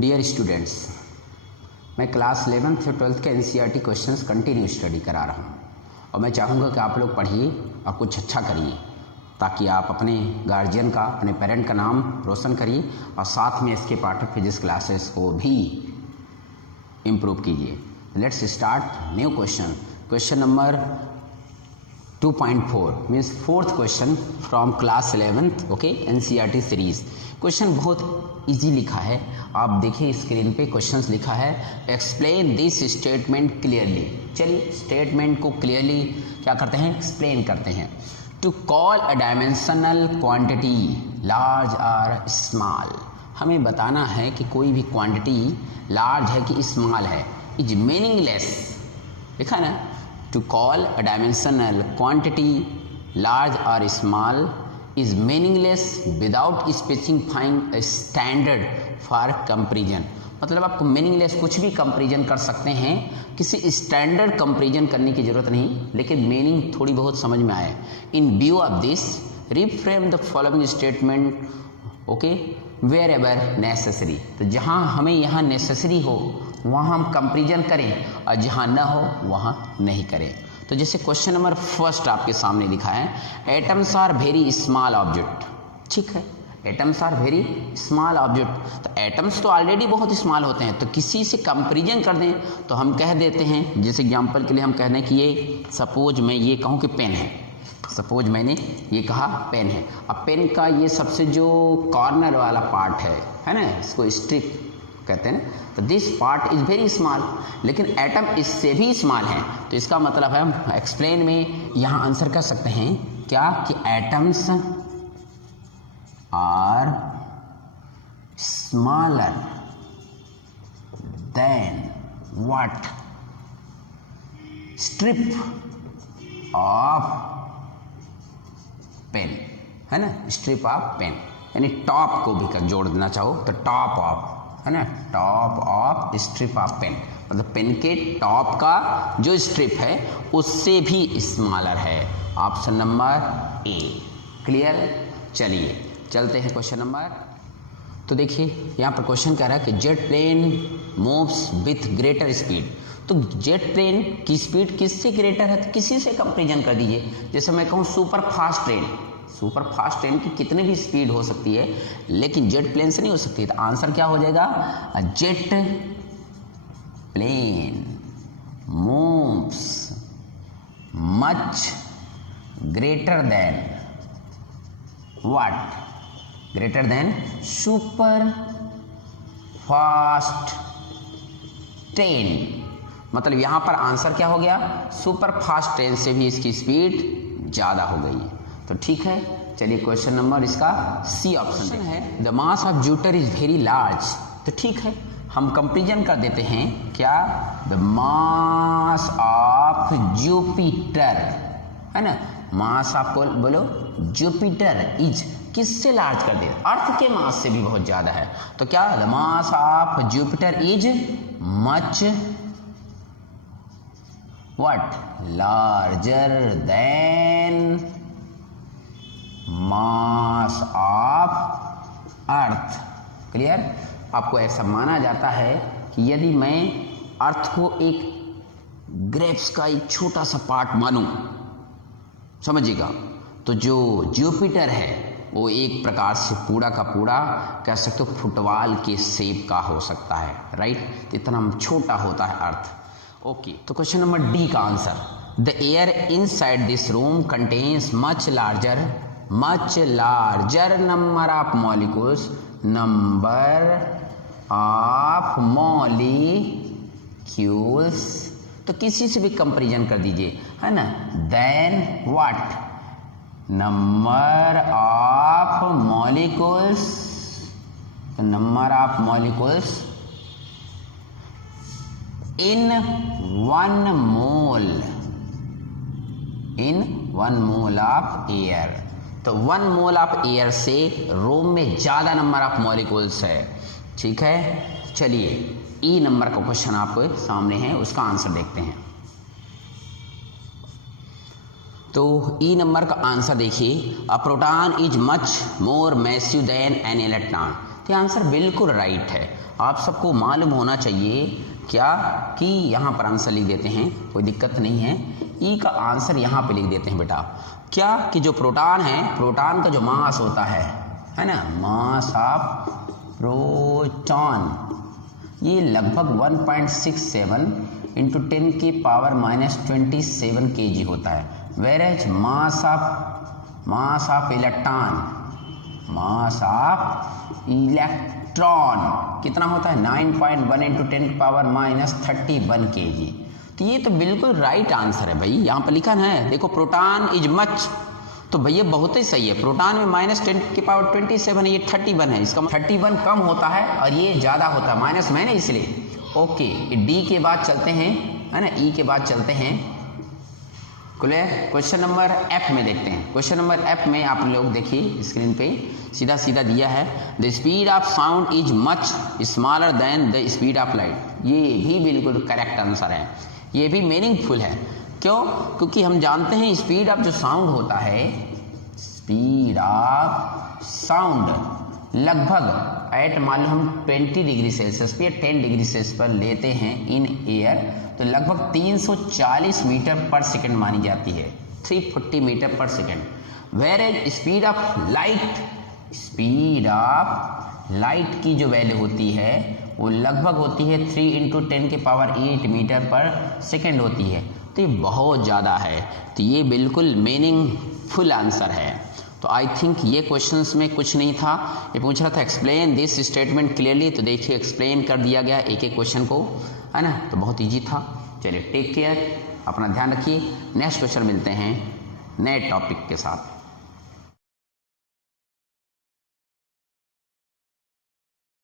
Dear students, मैं class 11th और 12th के एनसीईआरटी क्वेश्चंस कंटिन्यू स्टडी करा रहा हूँ और मैं चाहूँगा कि आप लोग पढ़िए और कुछ अच्छा करिए ताकि आप अपने गार्जियन का, अपने पेरेंट का नाम रोशन करिए और साथ में इसके पार्ट ऑफ फिजिक्स क्लासेस को भी इम्प्रूव कीजिए। Let's start new question. Question number 2.4 means fourth question from class 11th okay NCERT series. Question बहुत इजी लिखा है, आप देखिए स्क्रीन पे क्वेश्चंस लिखा है एक्सप्लेन दिस स्टेटमेंट क्लियरली। चलिए स्टेटमेंट को क्लियरली क्या करते हैं, एक्सप्लेन करते हैं। To call a dimensional quantity large और स्मॉल, हमें बताना है कि कोई भी क्वांटिटी लार्ज है कि स्मॉल है, इज मीनिंगलेस। लिखा ना, to call a dimensional quantity large or small is meaningless without specifying a standard for comparison। मतलब आपको मीनिंगलेस कुछ भी कंपेरिजन कर सकते हैं, किसी स्टैंडर्ड कंपेरिजन करने की जरूरत नहीं, लेकिन मीनिंग थोड़ी बहुत समझ में आए। In view of this reframe the following statement okay wherever necessary. तो जहाँ हमें यहाँ नेसेसरी हो वहाँ हम कंपेरिजन करें और जहाँ ना हो वहाँ नहीं करें। तो जैसे क्वेश्चन नंबर फर्स्ट आपके सामने लिखा है atoms are very small object. ठीक है, atoms are very small object, तो एटम्स तो ऑलरेडी बहुत स्मॉल होते हैं, तो किसी से कंपेरिजन कर दें तो हम कह देते हैं, जैसे एग्जांपल के लिए हम कह दें कि ये सपोज मैं ये कहूँ कि पेन है, सपोज मैंने ये कहा पेन है। अब पेन का ये सबसे जो कॉर्नर वाला पार्ट है ना, इसको स्ट्रिप कहते हैं ना, तो this part is very small, लेकिन एटम इससे भी स्मॉल है। तो इसका मतलब है हम एक्सप्लेन में यहाँ आंसर कर सकते हैं क्या कि atoms are smaller than what strip of pen, है ना, स्ट्रिप ऑफ पेन, यानी टॉप को भी जोड़ देना चाहो तो टॉप ऑफ, है ना, top of strip of pen, मतलब पेन के टॉप का जो स्ट्रिप है उससे भी स्मॉलर है। Option number A clear. चलिए चलते हैं क्वेश्चन नंबर। तो देखिए यहाँ पर क्वेश्चन कह रहा है कि jet plane moves with greater speed. तो जेट प्लेन की स्पीड किससे ग्रेटर है, तो किसी से कंपेरिजन कर दीजिए। जैसे मैं कहूँ super fast train, super fast train की कितनी भी स्पीड हो सकती है, लेकिन जेट प्लेन से नहीं हो सकती। तो आंसर क्या हो जाएगा, jet plane moves much greater than what, greater than super fast train. मतलब यहां पर आंसर क्या हो गया, सुपर फास्ट ट्रेन से भी इसकी स्पीड ज्यादा हो गई है। तो ठीक है, चलिए क्वेश्चन नंबर इसका सी ऑप्शन है। The mass of Jupiter is very large. तो ठीक है, हम कंपेरिजन कर देते हैं क्या, द मास ऑफ जुपिटर, है ना, मास ऑफ बोलो जुपिटर इज किससे लार्ज कर दे, अर्थ के मास से भी बहुत ज्यादा है। तो क्या the mass of Jupiter is much what larger then mass of earth. Clear. आपको ऐसा माना जाता है कि यदि मैं अर्थ को एक ग्रेप्स का एक छोटा सा पार्ट मानूं, समझिएगा, तो जो जुपिटर है वो एक प्रकार से पूरा का पूरा कह सकते हो फुटबॉल के शेप का हो सकता है, राइट। इतना छोटा होता है अर्थ। ओके, तो क्वेश्चन नंबर डी का answer, the air inside this room contains much larger number of molecules, number of molecules, तो किसी से भी कंपेरिजन कर दीजिए, है ना, then what number of molecules, तो number of molecules in 1 mole of air। तो 1 मोल ऑफ एयर से रूम में ज्यादा नंबर ऑफ मॉलिक्यूल्स है। ठीक है, चलिए ई नंबर का क्वेश्चन आपको सामने है, उसका आंसर देखते हैं। तो ई नंबर का आंसर देखिए, a proton is much more massive than an electron. तो आंसर बिल्कुल राइट है। आप सबको मालूम होना चाहिए क्या कि यहाँ पर आंसर लिख देते हैं, कोई दिक्कत नहीं है। ई का आंसर यहाँ पे लिख देते हैं बेटा, क्या कि जो प्रोटॉन है, प्रोटॉन का जो मास होता है ना, मास ऑफ प्रोटॉन, ये लगभग 1.67 इंटू 10 की पावर -27 kg होता है। वेरेज मास ऑफ इलेक्ट्रॉन कितना होता है, 9.1 इंटू 10 की पावर -31 kg। तो ये तो बिल्कुल राइट आंसर है भाई, यहाँ पर लिखा है देखो, प्रोटॉन इज मच, तो भैया बहुत ही सही है। प्रोटॉन में -10 की पावर 27 है, ये 31 है, इसका 31 कम होता है और ये ज़्यादा होता है, माइनस में ना, इसलिए। ओके, डी के बाद चलते हैं, है ना, ई के बाद चलते हैं। क्वेश्चन नंबर एफ में देखते हैं। क्वेश्चन नंबर एफ में आप लोग देखिए स्क्रीन पे सीधा सीधा दिया है, the speed of sound is much smaller than the speed of light. ये भी बिल्कुल करेक्ट आंसर है, ये भी मीनिंगफुल है। क्यों? क्योंकि हम जानते हैं स्पीड ऑफ जो साउंड होता है, स्पीड ऑफ साउंड लगभग एट मान लो हम 20 डिग्री सेल्सियस पे या 10 डिग्री सेल्सियस पर लेते हैं इन एयर, तो लगभग 340 मीटर पर सेकंड मानी जाती है, 340 मीटर पर second. Where speed of light की जो वैल्यू होती है वो लगभग होती है 3 इंटू 10 के पावर 8 मीटर पर सेकंड होती है, तो ये बहुत ज़्यादा है। तो ये बिल्कुल मीनिंगफुल आंसर है। तो आई थिंक ये क्वेश्चंस में कुछ नहीं था, ये पूछ रहा था एक्सप्लेन दिस स्टेटमेंट क्लियरली, तो देखिए एक्सप्लेन कर दिया गया एक एक क्वेश्चन को, है ना, तो बहुत ईजी था। चलिए टेक केयर, अपना ध्यान रखिए, नेक्स्ट क्वेश्चन मिलते हैं नए टॉपिक के साथ।